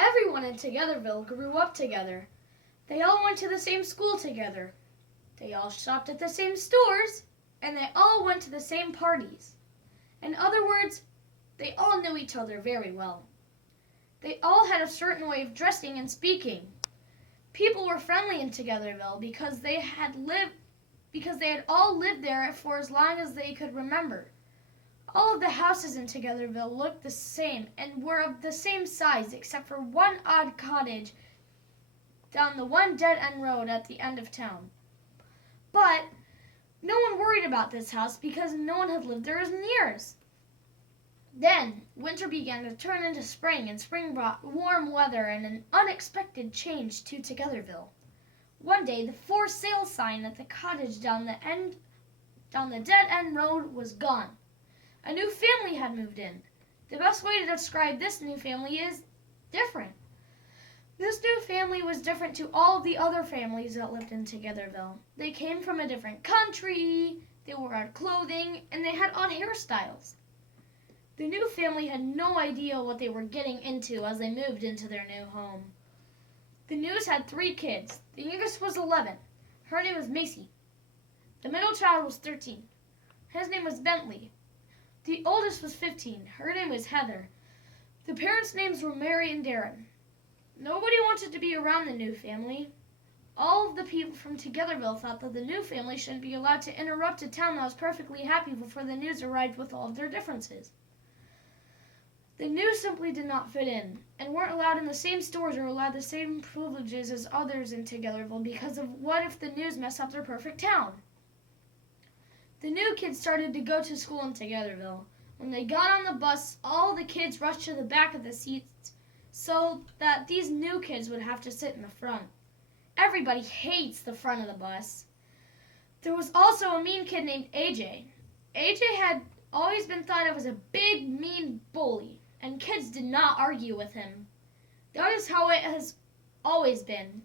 Everyone in Togetherville grew up together. They all went to the same school together. They all shopped at the same stores, and they all went to the same parties. In other words, they all knew each other very well. They all had a certain way of dressing and speaking. People were friendly in Togetherville because they had all lived there for as long as they could remember. All of the houses in Togetherville looked the same and were of the same size except for one odd cottage down the one dead-end road at the end of town. But no one worried about this house because no one had lived there in years. Then winter began to turn into spring, and spring brought warm weather and an unexpected change to Togetherville. One day, the for sale sign at the cottage down the dead-end road was gone. A new family had moved in. The best way to describe this new family is different. This new family was different to all of the other families that lived in Togetherville. They came from a different country, they wore odd clothing, and they had odd hairstyles. The new family had no idea what they were getting into as they moved into their new home. The News had 3 kids. The youngest was 11. Her name was Macy. The middle child was 13. His name was Bentley. The oldest was 15. Her name was Heather. The parents' names were Mary and Darren. Nobody wanted to be around the new family. All of the people from Togetherville thought that the new family shouldn't be allowed to interrupt a town that was perfectly happy before the News arrived with all of their differences. The News simply did not fit in, and weren't allowed in the same stores or allowed the same privileges as others in Togetherville because of what if the News messed up their perfect town? The new kids started to go to school in Togetherville. When they got on the bus, all the kids rushed to the back of the seats so that these new kids would have to sit in the front. Everybody hates the front of the bus. There was also a mean kid named AJ. AJ had always been thought of as a big, mean bully, and kids did not argue with him. That is how it has always been.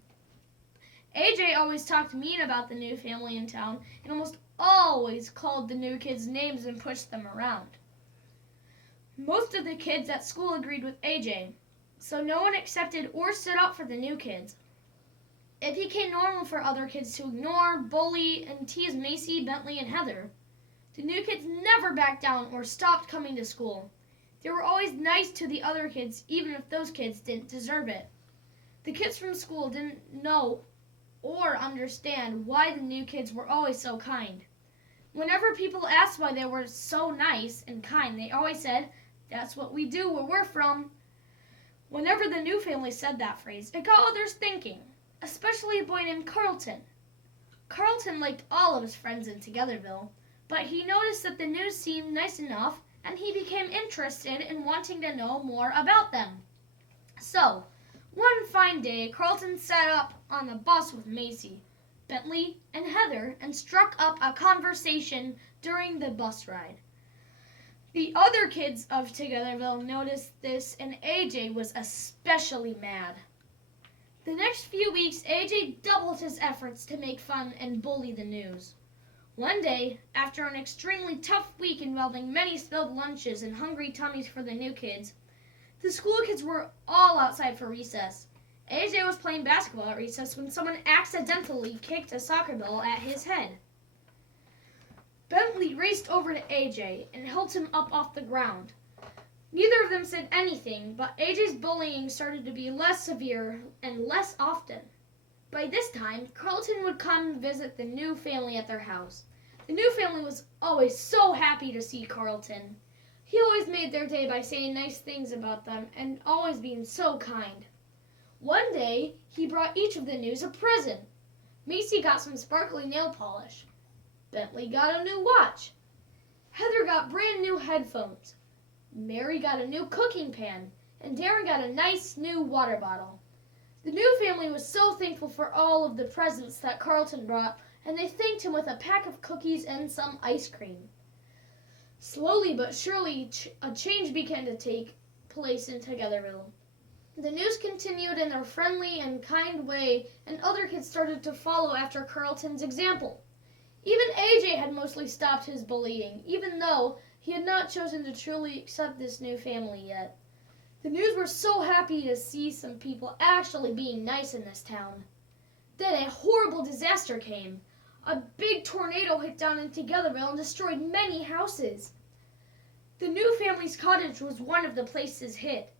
AJ always talked mean about the new family in town and almost always called the new kids names and pushed them around. Most of the kids at school agreed with AJ, so no one accepted or stood up for the new kids. It became normal for other kids to ignore, bully, and tease Macy, Bentley, and Heather. The new kids never backed down or stopped coming to school. They were always nice to the other kids, even if those kids didn't deserve it. The kids from school didn't know or understand why the new kids were always so kind. Whenever people asked why they were so nice and kind, they always said, "That's what we do where we're from." Whenever the new family said that phrase, it got others thinking, especially a boy named Carlton. Carlton liked all of his friends in Togetherville, but he noticed that the News seemed nice enough, and he became interested in wanting to know more about them. So, one fine day, Carlton sat up on the bus with Macy, Bentley, and Heather and struck up a conversation during the bus ride. The other kids of Togetherville noticed this, and AJ was especially mad. The next few weeks, AJ doubled his efforts to make fun and bully the News. One day, after an extremely tough week involving many spilled lunches and hungry tummies for the new kids, the school kids were all outside for recess. AJ was playing basketball at recess when someone accidentally kicked a soccer ball at his head. Bentley raced over to AJ and held him up off the ground. Neither of them said anything, but AJ's bullying started to be less severe and less often. By this time, Carlton would come visit the new family at their house. The new family was always so happy to see Carlton. He always made their day by saying nice things about them and always being so kind. One day, he brought each of the News a present. Macy got some sparkly nail polish. Bentley got a new watch. Heather got brand new headphones. Mary got a new cooking pan, and Darren got a nice new water bottle. The new family was so thankful for all of the presents that Carlton brought, and they thanked him with a pack of cookies and some ice cream. Slowly but surely, a change began to take place in Togetherville. The News continued in their friendly and kind way, and other kids started to follow after Carlton's example. Even AJ had mostly stopped his bullying, even though he had not chosen to truly accept this new family yet. The news were so happy to see some people actually being nice in this town. Then a horrible disaster came. A big tornado hit down in Togetherville and destroyed many houses. The new family's cottage was one of the places hit.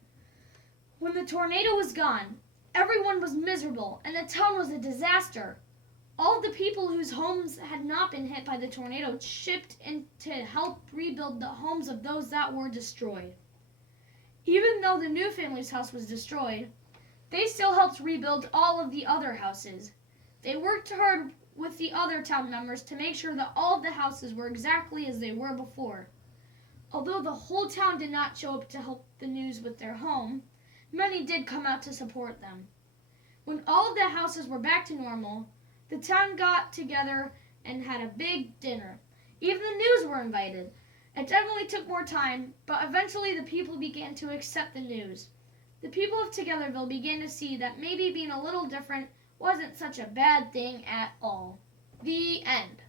When the tornado was gone, everyone was miserable and the town was a disaster. All the people whose homes had not been hit by the tornado chipped in to help rebuild the homes of those that were destroyed. Even though the new family's house was destroyed, they still helped rebuild all of the other houses. They worked hard with the other town members to make sure that all of the houses were exactly as they were before. Although the whole town did not show up to help the news with their home, many did come out to support them. When all of the houses were back to normal, the town got together and had a big dinner. Even the news were invited. It definitely took more time, but eventually the people began to accept the news. The people of Togetherville began to see that maybe being a little different wasn't such a bad thing at all. The end.